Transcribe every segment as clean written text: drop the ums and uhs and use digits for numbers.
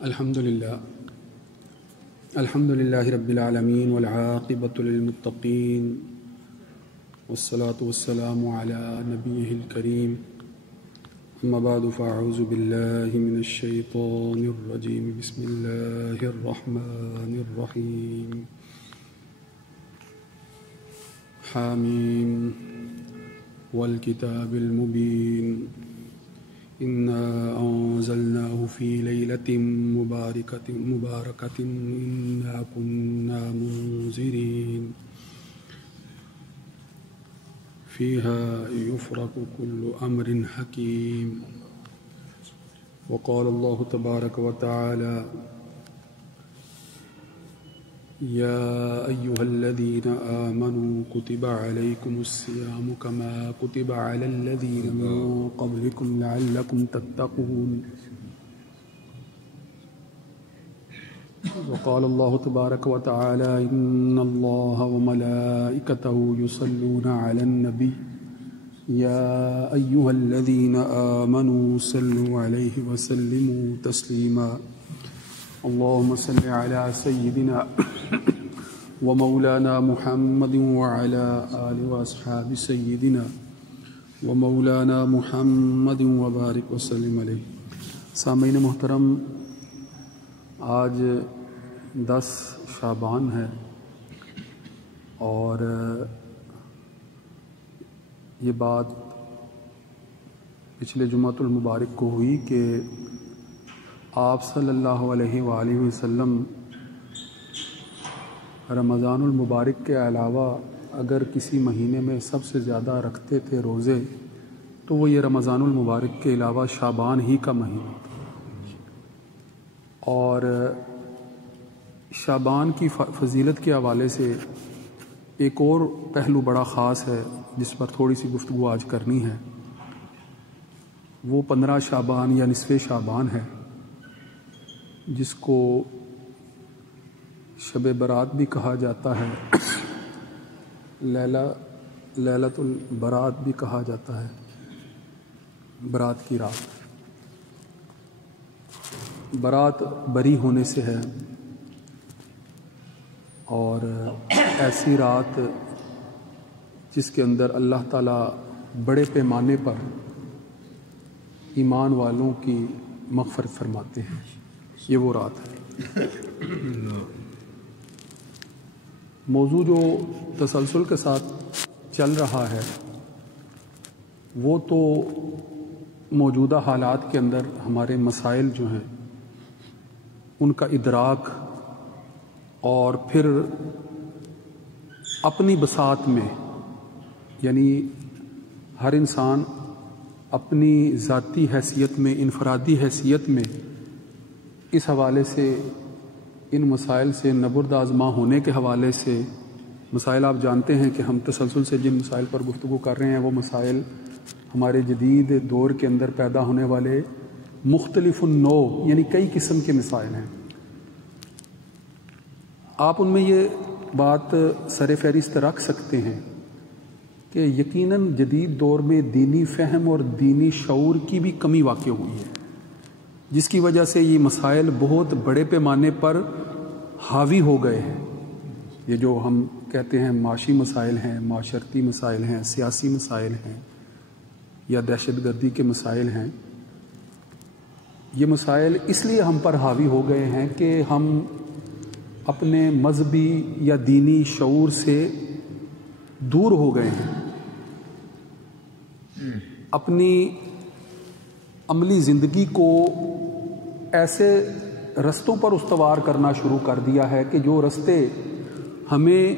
الحمد للہ رب العالمین والعاقبۃ للمتقین والصلاة والسلام علی نبیہ الکریم اما بعد فاعوذ باللہ من الشیطان الرجیم بسم اللہ الرحمن الرحیم حامیم والکتاب المبین انا انزلناه في ليلة مباركة انا كنا منذرين فيها يفرق كل امر حكيم وقال الله تبارك وتعالى يا أيها الذين آمنوا كتب عليكم الصيام كما كتب على الذين من قبلكم لعلكم تتقون وقال الله تبارك وتعالى إن الله وملائكته يصلون على النبي يا أيها الذين آمنوا صلوا عليه وسلموا تسليما اللهم صل على سيدنا ومولانا محمد وعلى آل وأصحاب سيدنا ومولانا محمد وبارك وسلم علیہ۔ سامعین محترم، آج 10 شعبان ہے اور یہ بات پچھلے جمعۃ المبارک کو ہوئی کہ آپ صلی اللہ علیہ وآلہ وسلم رمضان المبارک کے علاوہ اگر کسی مہینے میں سب سے زیادہ رکھتے تھے روزے تو وہ یہ رمضان المبارک کے علاوہ شعبان ہی کا مہینہ تھا۔ اور شعبان کی فضیلت کے حوالے سے ایک اور پہلو بڑا خاص ہے جس پر تھوڑی سی گفتگو آج کرنی ہے، وہ 15 شعبان یا نصف شعبان ہے، جس کو شب برات بھی کہا جاتا ہے، لیلۃ البرات بھی کہا جاتا ہے، برات کی رات۔ برات بری ہونے سے ہے اور ایسی رات جس کے اندر اللہ تعالیٰ بڑے پیمانے پر ایمان والوں کی مغفرت فرماتے ہیں، یہ وہ رات ہے۔ موضوع جو تسلسل کے ساتھ چل رہا ہے وہ تو موجودہ حالات کے اندر ہمارے مسائل جو ہیں ان کا ادراک اور پھر اپنی بساط میں، یعنی ہر انسان اپنی ذاتی حیثیت میں، انفرادی حیثیت میں اس حوالے سے، ان مسائل سے نبرد آزما ہونے کے حوالے سے، مسائل آپ جانتے ہیں کہ ہم تسلسل سے جن مسائل پر گفتگو کر رہے ہیں وہ مسائل ہمارے جدید دور کے اندر پیدا ہونے والے مختلف النوع یعنی کئی قسم کے مسائل ہیں۔ آپ ان میں یہ بات سر فہرست رکھ سکتے ہیں کہ یقیناً جدید دور میں دینی فہم اور دینی شعور کی بھی کمی واقع ہوئی ہے، جس کی وجہ سے یہ مسائل بہت بڑے پیمانے پر حاوی ہو گئے ہیں۔ یہ جو ہم کہتے ہیں معاشی مسائل ہیں، معاشرتی مسائل ہیں، سیاسی مسائل ہیں یا دہشت گردی کے مسائل ہیں، یہ مسائل اس لیے ہم پر حاوی ہو گئے ہیں کہ ہم اپنے مذہبی یا دینی شعور سے دور ہو گئے ہیں، اپنی عملی زندگی کو ایسے رستوں پر استوار کرنا شروع کر دیا ہے کہ جو رستے ہمیں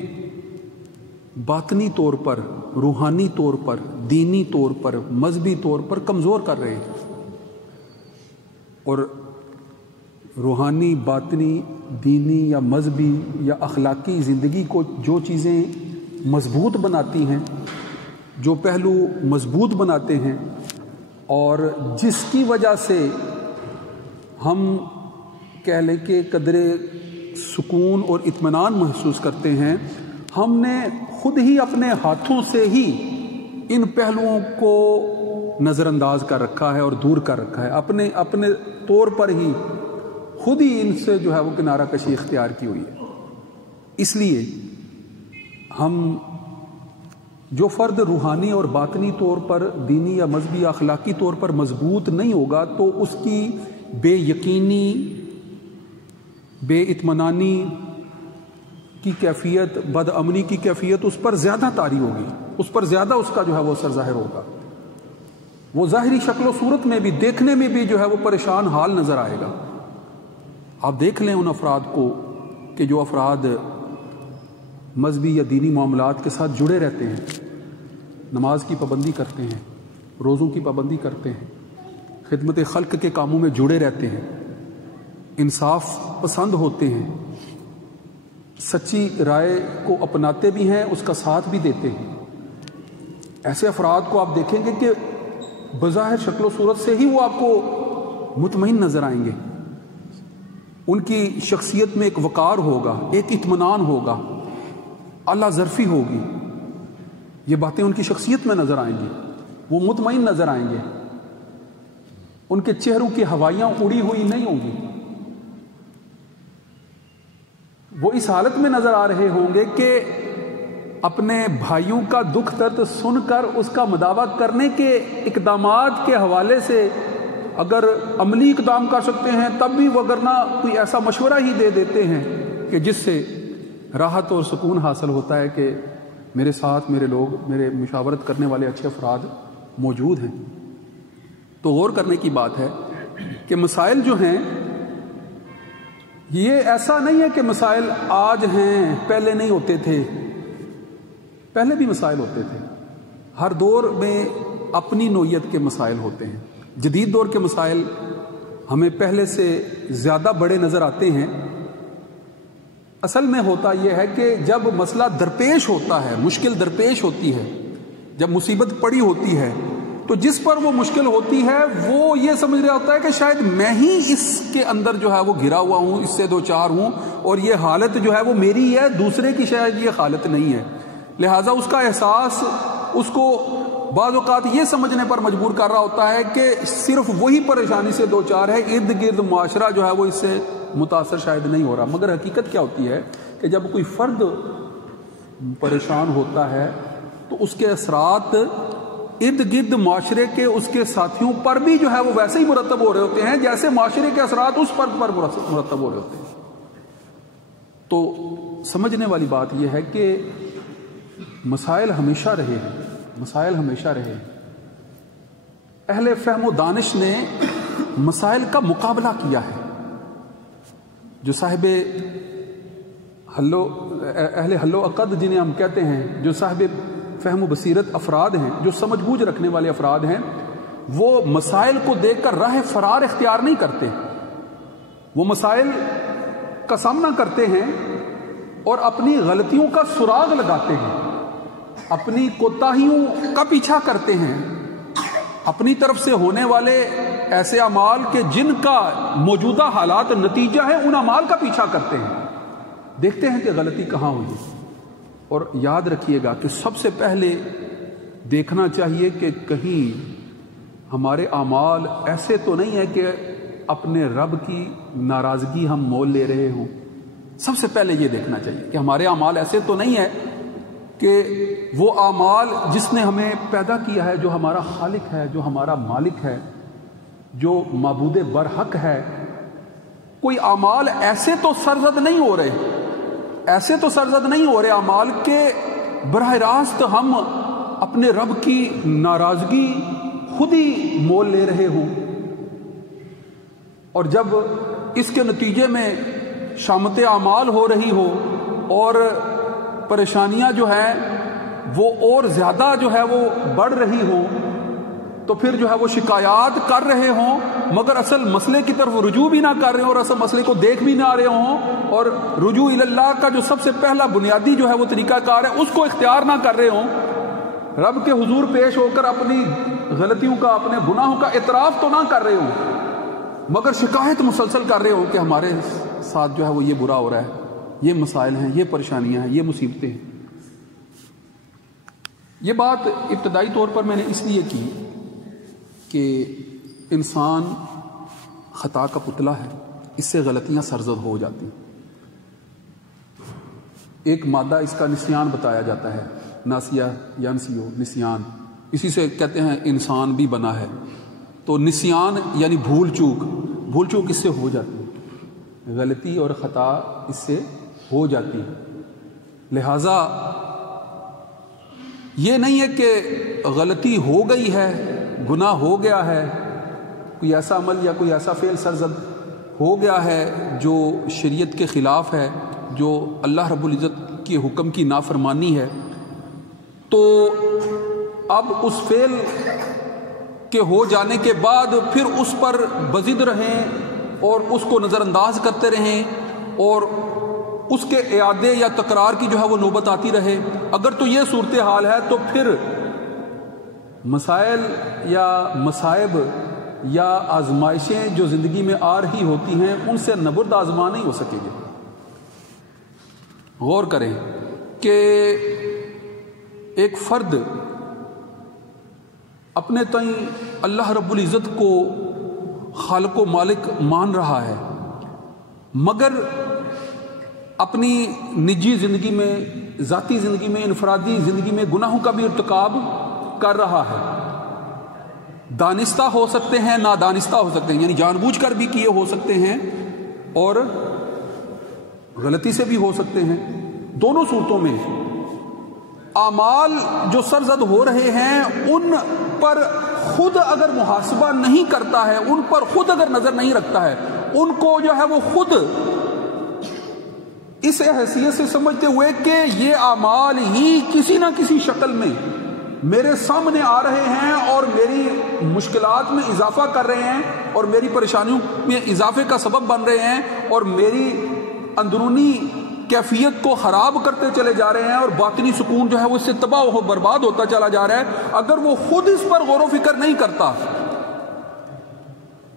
باطنی طور پر، روحانی طور پر، دینی طور پر، مذہبی طور پر کمزور کر رہے ہیں، اور روحانی، باطنی، دینی یا مذہبی یا اخلاقی زندگی کو جو چیزیں مضبوط بناتی ہیں، جو پہلو مضبوط بناتے ہیں اور جس کی وجہ سے ہم کہہ لیں کہ قدرے سکون اور اطمینان محسوس کرتے ہیں، ہم نے خود ہی اپنے ہاتھوں سے ہی ان پہلوؤں کو نظر انداز کر رکھا ہے اور دور کر رکھا ہے، اپنے طور پر ہی خود ہی ان سے جو ہے وہ کنارہ کشی اختیار کی ہوئی ہے۔ اس لیے ہم جو فرد روحانی اور باطنی طور پر دینی یا مذہبی یا اخلاقی طور پر مضبوط نہیں ہوگا تو اس کی بے یقینی، بے اطمینانی کی کیفیت، بد امنی کی کیفیت اس پر زیادہ طاری ہوگی، اس پر زیادہ اس کا جو ہے وہ اثر ظاہر ہوگا۔ وہ ظاہری شکل و صورت میں بھی، دیکھنے میں بھی جو ہے وہ پریشان حال نظر آئے گا۔ آپ دیکھ لیں ان افراد کو کہ جو افراد مذہبی یا دینی معاملات کے ساتھ جڑے رہتے ہیں، نماز کی پابندی کرتے ہیں، روزوں کی پابندی کرتے ہیں، خدمت خلق کے کاموں میں جڑے رہتے ہیں، انصاف پسند ہوتے ہیں، سچی رائے کو اپناتے بھی ہیں، اس کا ساتھ بھی دیتے ہیں، ایسے افراد کو آپ دیکھیں گے کہ بظاہر شکل و صورت سے ہی وہ آپ کو مطمئن نظر آئیں گے۔ ان کی شخصیت میں ایک وقار ہوگا، ایک اطمینان ہوگا، اعلیٰ ظرفی ہوگی، یہ باتیں ان کی شخصیت میں نظر آئیں گی، وہ مطمئن نظر آئیں گے، ان کے چہروں کی ہوائیاں اڑی ہوئی نہیں ہوں گی، وہ اس حالت میں نظر آ رہے ہوں گے کہ اپنے بھائیوں کا دکھ درد سن کر اس کا مداوع کرنے کے اقدامات کے حوالے سے اگر عملی اقدام کر سکتے ہیں تب بھی وگرنہ کوئی ایسا مشورہ ہی دے دیتے ہیں کہ جس سے راحت اور سکون حاصل ہوتا ہے کہ میرے ساتھ میرے لوگ، میرے مشاورت کرنے والے اچھے افراد موجود ہیں۔ تو غور کرنے کی بات ہے کہ مسائل جو ہیں یہ ایسا نہیں ہے کہ مسائل آج ہیں پہلے نہیں ہوتے تھے، پہلے بھی مسائل ہوتے تھے۔ ہر دور میں اپنی نوعیت کے مسائل ہوتے ہیں۔ جدید دور کے مسائل ہمیں پہلے سے زیادہ بڑے نظر آتے ہیں۔ اصل میں ہوتا یہ ہے کہ جب مسئلہ درپیش ہوتا ہے، مشکل درپیش ہوتی ہے، جب مصیبت پڑی ہوتی ہے تو جس پر وہ مشکل ہوتی ہے وہ یہ سمجھ رہا ہوتا ہے کہ شاید میں ہی اس کے اندر جو ہے وہ گھرا ہوا ہوں، اس سے دو چار ہوں، اور یہ حالت جو ہے وہ میری ہے، دوسرے کی شاید یہ حالت نہیں ہے۔ لہٰذا اس کا احساس اس کو بعض اوقات یہ سمجھنے پر مجبور کر رہا ہوتا ہے کہ صرف وہی پریشانی سے دو چار ہے، ارد گرد معاشرہ جو ہے وہ اس سے متاثر شاید نہیں ہو رہا۔ مگر حقیقت کیا ہوتی ہے کہ جب کوئی فرد پریشان ہوتا ہے تو اس کے اثرات ارد گرد معاشرے کے اس کے ساتھیوں پر بھی جو ہے وہ ویسے ہی مرتب ہو رہے ہوتے ہیں جیسے معاشرے کے اثرات اس فرد پر مرتب ہو رہے ہوتے ہیں۔ تو سمجھنے والی بات یہ ہے کہ مسائل ہمیشہ رہے ہیں، مسائل ہمیشہ رہے ہیں۔ اہل فہم و دانش نے مسائل کا مقابلہ کیا ہے۔ جو صاحب اہل حل و عقد جنہیں ہم کہتے ہیں، جو صاحب فہم و بصیرت افراد ہیں، جو سمجھ بوجھ رکھنے والے افراد ہیں، وہ مسائل کو دیکھ کر راہ فرار اختیار نہیں کرتے، وہ مسائل کا سامنا کرتے ہیں اور اپنی غلطیوں کا سراغ لگاتے ہیں، اپنی کوتاہیوں کا پیچھا کرتے ہیں، اپنی طرف سے ہونے والے ایسے اعمال کے جن کا موجودہ حالات نتیجہ ہے ان اعمال کا پیچھا کرتے ہیں، دیکھتے ہیں کہ غلطی کہاں ہوئی۔ اور یاد رکھیے گا کہ سب سے پہلے دیکھنا چاہیے کہ کہیں ہمارے اعمال ایسے تو نہیں ہے کہ اپنے رب کی ناراضگی ہم مول لے رہے ہوں۔ سب سے پہلے یہ دیکھنا چاہیے کہ ہمارے اعمال ایسے تو نہیں ہے کہ وہ اعمال جس نے ہمیں پیدا کیا ہے، جو ہمارا خالق ہے، جو ہمارا مالک ہے، جو معبود برحق ہے، کوئی اعمال ایسے تو سرزد نہیں ہو رہے، ایسے تو سرزد نہیں ہو رہے اعمال کہ براہ راست ہم اپنے رب کی ناراضگی خود ہی مول لے رہے ہوں، اور جب اس کے نتیجے میں شامت اعمال ہو رہی ہو اور پریشانیاں جو ہیں وہ اور زیادہ جو ہے وہ بڑھ رہی ہوں، تو پھر جو ہے وہ شکایات کر رہے ہوں مگر اصل مسئلے کی طرف رجوع بھی نہ کر رہے ہوں اور اصل مسئلے کو دیکھ بھی نہ رہے ہوں، اور رجوع اللہ کا جو سب سے پہلا بنیادی جو ہے وہ طریقہ کار ہے اس کو اختیار نہ کر رہے ہوں، رب کے حضور پیش ہو کر اپنی غلطیوں کا، اپنے گناہوں کا اعتراف تو نہ کر رہے ہوں مگر شکایت مسلسل کر رہے ہوں کہ ہمارے ساتھ جو ہے وہ یہ برا ہو رہا ہے، یہ مسائل ہیں، یہ پریشانیاں ہیں، یہ مصیبتیں ہیں۔ یہ بات ابتدائی طور پر میں نے اس لیے کی کہ انسان خطا کا پتلا ہے، اس سے غلطیاں سرزد ہو جاتی ہیں۔ ایک مادہ اس کا نسیان بتایا جاتا ہے، ناسیہ ینسیو، نسیان، اسی سے کہتے ہیں انسان بھی بنا ہے۔ تو نسیان یعنی بھول چوک اس سے ہو جاتی ہے، غلطی اور خطا اس سے ہو جاتی ہے۔ لہذا یہ نہیں ہے کہ غلطی ہو گئی ہے، گناہ ہو گیا ہے، کوئی ایسا عمل یا کوئی ایسا فعل سرزد ہو گیا ہے جو شریعت کے خلاف ہے، جو اللہ رب العزت کے حکم کی نافرمانی ہے، تو اب اس فعل کے ہو جانے کے بعد پھر اس پر بضد رہیں اور اس کو نظر انداز کرتے رہیں اور اس کے اعادے یا تکرار کی جو ہے وہ نوبت آتی رہے۔ اگر تو یہ صورتحال ہے تو پھر مسائل یا مصائب یا آزمائشیں جو زندگی میں آ رہی ہوتی ہیں ان سے نبرد آزما نہیں ہو سکے گے۔ غور کریں کہ ایک فرد اپنے تئیں اللہ رب العزت کو خالق و مالک مان رہا ہے، مگر اپنی نجی زندگی میں، ذاتی زندگی میں، انفرادی زندگی میں گناہوں کا بھی ارتکاب کر رہا ہے۔ دانستہ ہو سکتے ہیں، نادانستہ ہو سکتے ہیں، یعنی جان بوجھ کر بھی کیے ہو سکتے ہیں اور غلطی سے بھی ہو سکتے ہیں۔ دونوں صورتوں میں اعمال جو سرزد ہو رہے ہیں ان پر خود اگر محاسبہ نہیں کرتا ہے، ان پر خود اگر نظر نہیں رکھتا ہے، ان کو جو ہے وہ خود اس حیثیت سے سمجھتے ہوئے کہ یہ اعمال ہی کسی نہ کسی شکل میں میرے سامنے آ رہے ہیں اور میری مشکلات میں اضافہ کر رہے ہیں اور میری پریشانیوں میں اضافے کا سبب بن رہے ہیں اور میری اندرونی کیفیت کو خراب کرتے چلے جا رہے ہیں اور باطنی سکون جو ہے وہ اس سے تباہ و برباد ہوتا چلا جا رہا ہے، اگر وہ خود اس پر غور و فکر نہیں کرتا،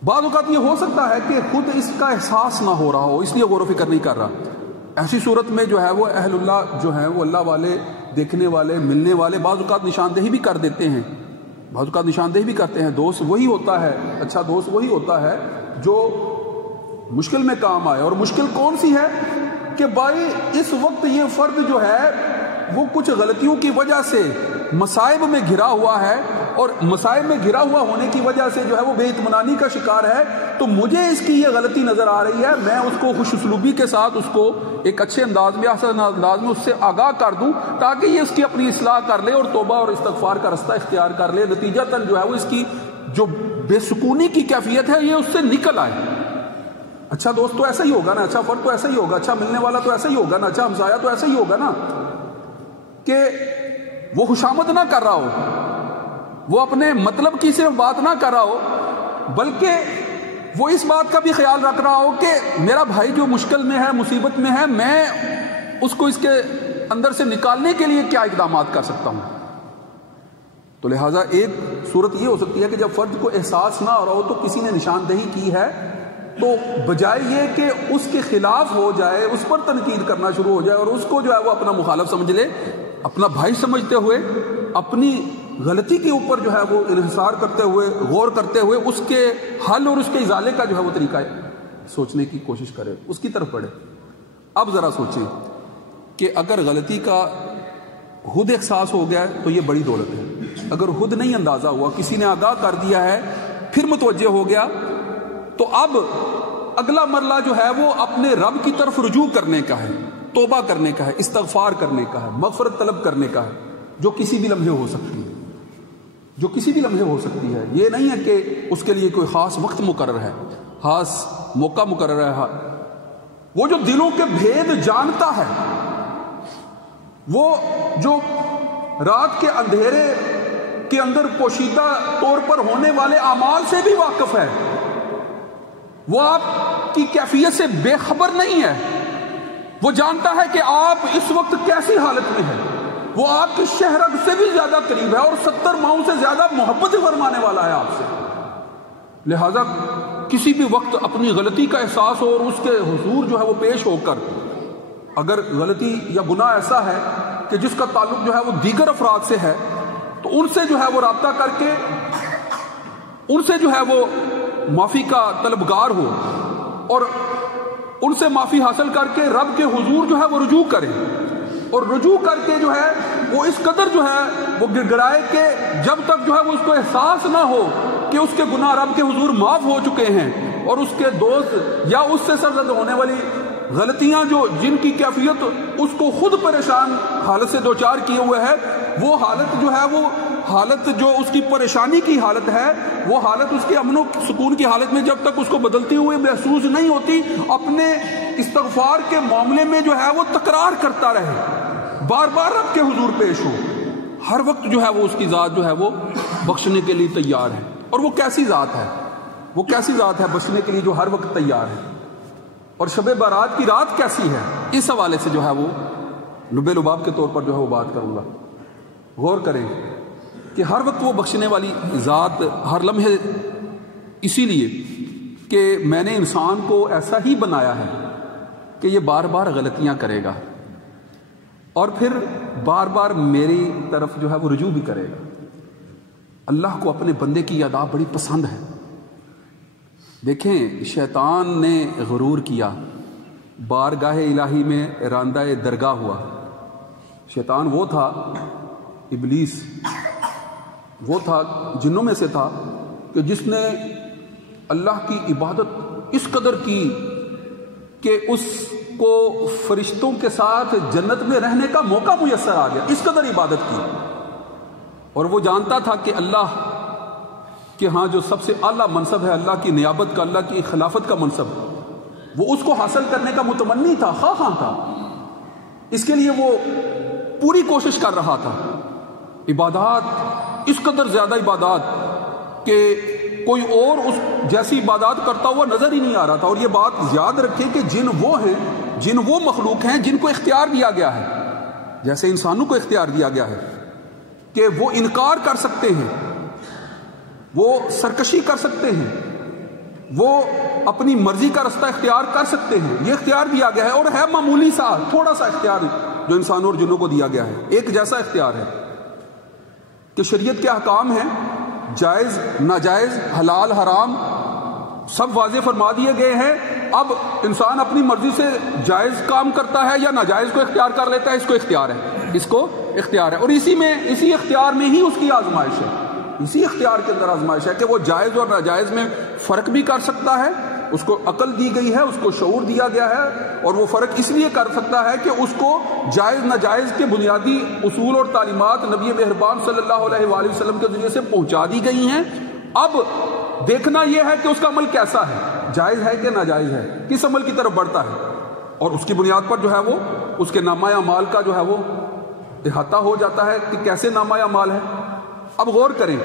بعض اوقات یہ ہو سکتا ہے کہ خود اس کا احساس نہ ہو رہا ہو، اس لیے غور و فکر نہیں کر رہا، ایسی صورت میں جو ہے وہ اہل اللہ جو ہیں وہ اللہ والے، دیکھنے والے، ملنے والے، بعض اوقات نشاندہی بھی کر دیتے ہیں، بعض اوقات نشاندہی بھی کرتے ہیں۔ دوست وہی ہوتا ہے، اچھا دوست وہی ہوتا ہے جو مشکل میں کام آئے، اور مشکل کون سی ہے کہ بھائی اس وقت یہ فرد جو ہے وہ کچھ غلطیوں کی وجہ سے مصائب میں گھرا ہوا ہے، اور مصائب میں گھرا ہوا ہونے کی وجہ سے جو ہے وہ بے اطمینانی کا شکار ہے، تو مجھے اس کی یہ غلطی نظر آ رہی ہے، میں اس کو خوش اسلوبی کے ساتھ اس کو ایک اچھے انداز میں، احسن انداز میں اس سے آگاہ کر دوں تاکہ یہ اس کی اپنی اصلاح کر لے اور توبہ اور استغفار کا رستہ اختیار کر لے، نتیجتاً جو ہے وہ اس کی جو بے سکونی کی کیفیت ہے یہ اس سے نکل آئے۔ اچھا دوست تو ایسا ہی ہوگا نا، اچھا فرد تو ایسا ہی ہوگا، اچھا ملنے والا تو ایسا ہی ہوگا نا، اچھا ہمسایہ تو ایسا ہی ہوگا نا، کہ وہ خوشامد نہ کر رہا ہو، وہ اپنے مطلب کی صرف بات نہ کر رہا ہو، بلکہ وہ اس بات کا بھی خیال رکھ رہا ہو کہ میرا بھائی جو مشکل میں ہے، مصیبت میں ہے، میں اس کو اس کے اندر سے نکالنے کے لیے کیا اقدامات کر سکتا ہوں۔ تو لہٰذا ایک صورت یہ ہو سکتی ہے کہ جب فرد کو احساس نہ ہو رہا ہو تو کسی نے نشاندہی کی ہے، تو بجائے یہ کہ اس کے خلاف ہو جائے، اس پر تنقید کرنا شروع ہو جائے اور اس کو جو ہے وہ اپنا مخالف سمجھ لے، اپنا بھائی سمجھتے ہوئے اپنی غلطی کے اوپر جو ہے وہ انحصار کرتے ہوئے، غور کرتے ہوئے اس کے حل اور اس کے ازالے کا جو ہے وہ طریقہ سوچنے کی کوشش کرے، اس کی طرف بڑھے۔ اب ذرا سوچیں کہ اگر غلطی کا خود احساس ہو گیا ہے تو یہ بڑی دولت ہے، اگر خود نہیں اندازہ ہوا، کسی نے آگاہ کر دیا ہے، پھر متوجہ ہو گیا، تو اب اگلا مرحلہ جو ہے وہ اپنے رب کی طرف رجوع کرنے کا ہے، توبہ کرنے کا ہے، استغفار کرنے کا ہے، مغفرت طلب کرنے کا ہے، جو کسی بھی لمحے ہو سکتی ہے، جو کسی بھی لمحے ہو سکتی ہے۔ یہ نہیں ہے کہ اس کے لیے کوئی خاص وقت مقرر ہے، خاص موقع مقرر ہے۔ وہ جو دلوں کے بھید جانتا ہے، وہ جو رات کے اندھیرے کے اندر پوشیدہ طور پر ہونے والے اعمال سے بھی واقف ہے، وہ آپ کی کیفیت سے بے خبر نہیں ہے، وہ جانتا ہے کہ آپ اس وقت کیسی حالت میں ہیں، وہ آپ کی شہرت سے بھی زیادہ قریب ہے اور 70 ماؤں سے زیادہ محبت فرمانے والا ہے آپ سے۔ لہذا کسی بھی وقت اپنی غلطی کا احساس ہو اور اس کے حضور جو ہے وہ پیش ہو کر، اگر غلطی یا گناہ ایسا ہے کہ جس کا تعلق جو ہے وہ دیگر افراد سے ہے، تو ان سے جو ہے وہ رابطہ کر کے ان سے جو ہے وہ معافی کا طلبگار ہو اور ان سے معافی حاصل کر کے رب کے حضور جو ہے وہ رجوع کرے، اور رجوع کر کے جو ہے وہ اس قدر جو ہے وہ گڑ گڑائے کہ جب تک جو ہے وہ اس کو احساس نہ ہو کہ اس کے گناہ رب کے حضور معاف ہو چکے ہیں، اور اس کے دوست یا اس سے سرزد ہونے والی غلطیاں جو جن کی کیفیت اس کو خود پریشان حالت سے دوچار کیے ہوئے ہے، وہ حالت جو ہے وہ حالت جو اس کی پریشانی کی حالت ہے، وہ حالت اس کے امن و سکون کی حالت میں جب تک اس کو بدلتی ہوئی محسوس نہیں ہوتی، اپنے استغفار کے معاملے میں جو ہے وہ تکرار کرتا رہے، بار بار رب کے حضور پیش ہو، ہر وقت جو ہے وہ اس کی ذات جو ہے وہ بخشنے کے لیے تیار ہے۔ اور وہ کیسی ذات ہے، وہ کیسی ذات ہے بخشنے کے لیے جو ہر وقت تیار ہے؟ اور شب بارات کی رات کیسی ہے؟ اس حوالے سے جو ہے وہ لب لباب کے طور پر جو ہے وہ بات کروں گا۔ غور کریں کہ ہر وقت وہ بخشنے والی ذات ہر لمحے، اسی لیے کہ میں نے انسان کو ایسا ہی بنایا ہے کہ یہ بار بار غلطیاں کرے گا اور پھر بار بار میری طرف جو ہے وہ رجوع بھی کرے گا۔ اللہ کو اپنے بندے کی ادا بڑی پسند ہے۔ دیکھیں شیطان نے غرور کیا، بارگاہ الہی میں راندہ درگاہ ہوا۔ شیطان وہ تھا، ابلیس وہ تھا، جنوں میں سے تھا کہ جس نے اللہ کی عبادت اس قدر کی کہ اس کو فرشتوں کے ساتھ جنت میں رہنے کا موقع میسر آ گیا، اس قدر عبادت کی۔ اور وہ جانتا تھا کہ اللہ کہ ہاں جو سب سے اعلیٰ منصب ہے، اللہ کی نیابت کا، اللہ کی خلافت کا منصب، وہ اس کو حاصل کرنے کا متمنی تھا، خواہاں تھا۔ اس کے لیے وہ پوری کوشش کر رہا تھا، عبادات، اس قدر زیادہ عبادات کہ کوئی اور اس جیسی عبادات کرتا ہوا نظر ہی نہیں آ رہا تھا۔ اور یہ بات یاد رکھیں کہ جن وہ مخلوق ہیں جن کو اختیار دیا گیا ہے، جیسے انسانوں کو اختیار دیا گیا ہے کہ وہ انکار کر سکتے ہیں، وہ سرکشی کر سکتے ہیں، وہ اپنی مرضی کا رستہ اختیار کر سکتے ہیں، یہ اختیار دیا گیا ہے۔ اور ہے معمولی سا، تھوڑا سا اختیار جو انسانوں اور جنوں کو دیا گیا ہے، ایک جیسا اختیار ہے کہ شریعت کے احکام ہیں، جائز ناجائز حلال حرام سب واضح فرما دیے گئے ہیں۔ اب انسان اپنی مرضی سے جائز کام کرتا ہے یا ناجائز کو اختیار کر لیتا ہے، اس کو اختیار ہے، اس کو اختیار ہے۔ اور اسی اختیار میں ہی اس کی آزمائش ہے، اسی اختیار کے اندر آزمائش ہے کہ وہ جائز اور ناجائز میں فرق بھی کر سکتا ہے۔ اس کو عقل دی گئی ہے، اس کو شعور دیا گیا ہے، اور وہ فرق اس لیے کر سکتا ہے کہ اس کو جائز ناجائز کے بنیادی اصول اور تعلیمات نبی مہربان صلی اللہ علیہ وآلہ وسلم کے ذریعے سے پہنچا دی گئی ہیں۔ اب دیکھنا یہ ہے کہ اس کا عمل کیسا ہے، جائز ہے کہ ناجائز ہے، کس عمل کی طرف بڑھتا ہے، اور اس کی بنیاد پر جو ہے وہ اس کے نامہ اعمال کا جو ہے وہ احاطہ ہو جاتا ہے کہ کیسے نامہ اعمال ہے۔ اب غور کریں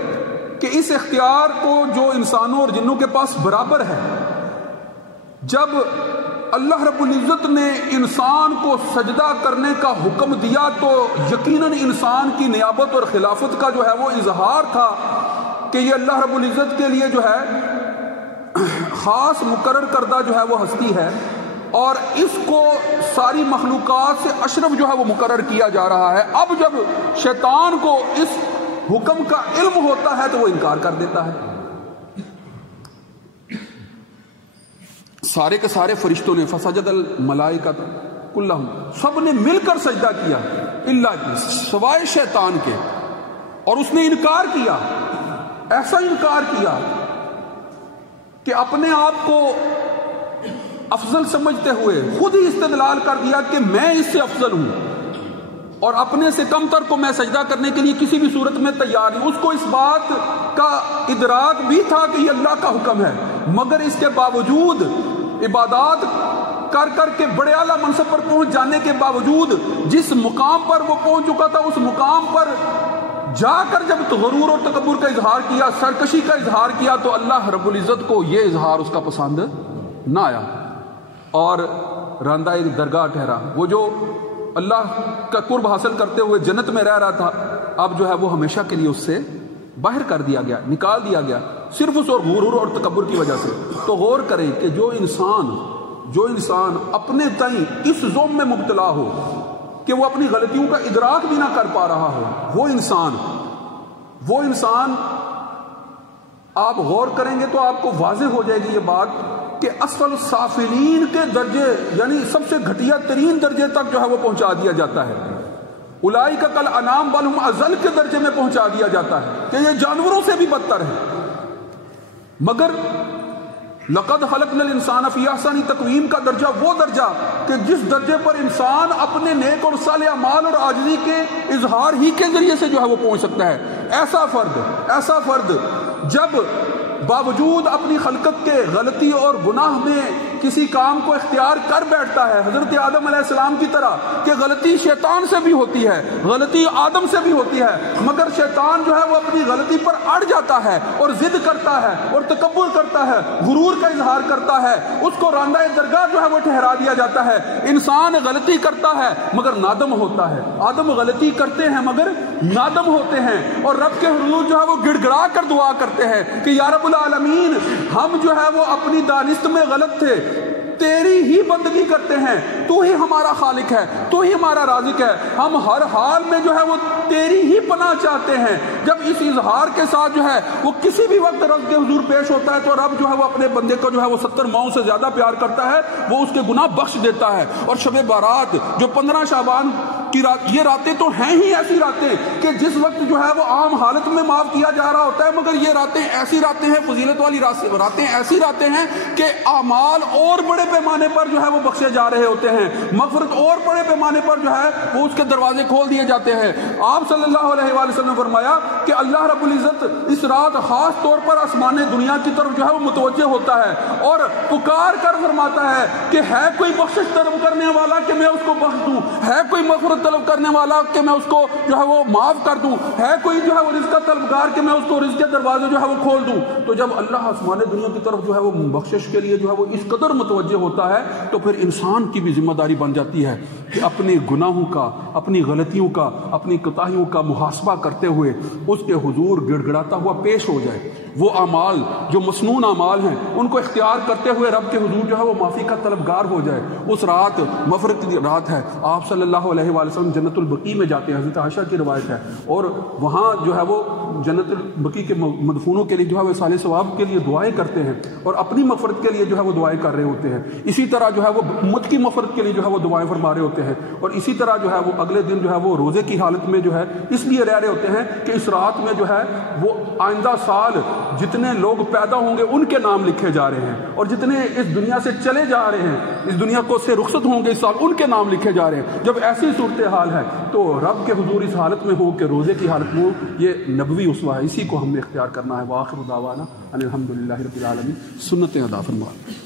کہ اس اختیار کو جو انسانوں اور جنوں کے پاس برابر ہے، جب اللہ رب العزت نے انسان کو سجدہ کرنے کا حکم دیا تو یقیناً انسان کی نیابت اور خلافت کا جو ہے وہ اظہار تھا کہ یہ اللہ رب العزت کے لیے جو ہے خاص مقرر کردہ جو ہے وہ ہستی ہے، اور اس کو ساری مخلوقات سے اشرف جو ہے وہ مقرر کیا جا رہا ہے۔ اب جب شیطان کو اس حکم کا علم ہوتا ہے تو وہ انکار کر دیتا ہے۔ سارے کے سارے فرشتوں نے فسجد الملائکہ کلہم، سب نے مل کر سجدہ کیا الا ابلیس، سوائے شیطان کے، اور اس نے انکار کیا، ایسا انکار کیا کہ اپنے آپ کو افضل سمجھتے ہوئے خود ہی استدلال کر دیا کہ میں اس سے افضل ہوں، اور اپنے سے کم تر کو میں سجدہ کرنے کے لیے کسی بھی صورت میں تیار نہیں۔ اس کو اس بات کا ادراک بھی تھا کہ یہ اللہ کا حکم ہے، مگر اس کے باوجود عبادات کر کر کے بڑے اعلیٰ منصب پر پہنچ جانے کے باوجود جس مقام پر وہ پہنچ چکا تھا، اس مقام پر جا کر جب غرور اور تکبر کا اظہار کیا، سرکشی کا اظہار کیا، تو اللہ رب العزت کو یہ اظہار اس کا پسند نہ آیا اور راندہ ایک درگاہ ٹھہرا۔ وہ جو اللہ کا قرب حاصل کرتے ہوئے جنت میں رہ رہا تھا، اب جو ہے وہ ہمیشہ کے لیے اس سے باہر کر دیا گیا، نکال دیا گیا، صرف اس اور غرور اور تکبر کی وجہ سے۔ تو غور کریں کہ جو انسان اپنے تئیں اس ذوم میں مبتلا ہو کہ وہ اپنی غلطیوں کا ادراک بھی نہ کر پا رہا ہو، وہ انسان آپ غور کریں گے تو آپ کو واضح ہو جائے گی یہ بات کہ اسفل السافلین کے درجے یعنی سب سے گھٹیا ترین درجے تک جو ہے وہ پہنچا دیا جاتا ہے. اولئک کالانعام بل هم اضل کے درجے میں پہنچا دیا جاتا ہے کہ یہ جانوروں سے بھی بدتر ہے. مگر لقد خلقنا الانسان فی احسن تقویم کا درجہ وہ درجہ کہ جس درجے پر انسان اپنے نیک اور صالح اعمال اور عاجزی کے اظہار ہی کے ذریعے سے جو ہے وہ پہنچ سکتا ہے. ایسا فرد جب باوجود اپنی خلقت کے غلطی اور گناہ میں کسی کام کو اختیار کر بیٹھتا ہے، حضرت آدم علیہ السلام کی طرح کہ غلطی شیطان سے بھی ہوتی ہے، غلطی آدم سے بھی ہوتی ہے، مگر شیطان جو ہے وہ اپنی غلطی پر اڑ جاتا ہے اور ضد کرتا ہے اور تکبر کرتا ہے، غرور کا اظہار کرتا ہے، اس کو راندہ درگاہ جو ہے وہ ٹھہرا دیا جاتا ہے. انسان غلطی کرتا ہے مگر نادم ہوتا ہے. آدم غلطی کرتے ہیں مگر نادم ہوتے ہیں اور رب کے حضور جو ہے وہ گڑ گڑا کر دعا کرتے ہیں کہ یا رب العالمین ہم جو ہے وہ اپنی دانست میں غلط تھے، تیری ہی بندگی کرتے ہیں، تو ہی ہمارا خالق ہے، تو ہی ہمارا رازق ہے، ہم ہر حال میں جو ہے وہ تیری ہی پناہ چاہتے ہیں. جب اس اظہار کے ساتھ جو ہے وہ کسی بھی وقت رب کے حضور پیش ہوتا ہے تو رب جو ہے وہ اپنے بندے کو جو ہے وہ 70 ماؤں سے زیادہ پیار کرتا ہے، وہ اس کے گناہ بخش دیتا ہے. اور شب بارات جو 15 شعبان کی رات، یہ راتیں تو ہیں ہی ایسی راتیں کہ جس وقت جو ہے وہ عام حالت میں معاف کیا جا رہا ہوتا ہے، مگر یہ راتیں ایسی راتیں ہیں، فضیلت والی راتیں ایسی راتیں ہیں کہ اعمال اور بڑے پیمانے پر جو ہے وہ بخشے جا رہے ہوتے ہیں، مغفرت اور بڑے پیمانے پر جو ہے وہ اس کے دروازے کھول دیے جاتے ہیں. آپ صلی اللہ علیہ وآلہ وسلم نے فرمایا کہ اللہ رب العزت اس رات خاص طور پر آسمان دنیا کی طرف جو ہے وہ متوجہ ہوتا ہے اور پکار کر فرماتا ہے کہ ہے کوئی بخشش طلب کرنے والا کہ میں اس کو بخش دوں، ہے کوئی مغفرت طلب کرنے والا کہ میں اس کو جو ہے وہ معاف کر دوں، ہے کوئی جو ہے وہ رزق طلبگار کہ میں اس کو رزق کے دروازے جو ہے وہ کھول دوں. تو جب اللہ آسمان دنیا کی طرف جو ہے وہ بخشش کے لیے جو ہے وہ اس قدر متوجہ ہوتا ہے تو پھر انسان کی بھی ذمہ داری بن جاتی ہے کہ اپنے گناہوں کا، اپنی غلطیوں کا، اپنی کوتاہیوں کا محاسبہ کرتے ہوئے اس کے حضور گڑ گڑاتا ہوا پیش ہو جائے. وہ اعمال جو مسنون اعمال ہیں ان کو اختیار کرتے ہوئے رب کے حضور جو ہے وہ معافی کا طلبگار ہو جائے. اس رات مغفرت کی رات ہے. آپ صلی اللہ علیہ وآلہ وسلم جنت البقیع میں جاتے ہیں، حضرت عائشہ کی روایت ہے، اور وہاں جو ہے وہ جنت البقیع کے مدفونوں کے لیے جو ہے وہ صالح ثواب کے لیے دعائیں کرتے ہیں اور اپنی مغفرت کے لیے جو ہے وہ دعائیں کر رہے ہوتے ہیں. اسی طرح جو ہے وہ امت کی مغفرت کے لیے جو ہے وہ دعائیں فرما رہے ہوتے ہیں. اور اسی طرح جو ہے وہ اگلے دن جو ہے وہ روزے کی حالت میں جو ہے اس لیے رہ رہے ہوتے ہیں کہ اس رات میں جو ہے وہ آئندہ سال جتنے لوگ پیدا ہوں گے ان کے نام لکھے جا رہے ہیں، اور جتنے اس دنیا سے چلے جا رہے ہیں، اس دنیا کو سے رخصت ہوں گے اس سال، ان کے نام لکھے جا رہے ہیں. جب ایسی صورتحال ہے تو رب کے حضور اس حالت میں ہو کہ روزے کی حالت میں ہو، یہ نبوی اسوہ ہے، اسی کو ہم نے اختیار کرنا ہے. وآخر دعوانا ان الحمدللہ رب العالمین. سنتیں ادا فرمائیں.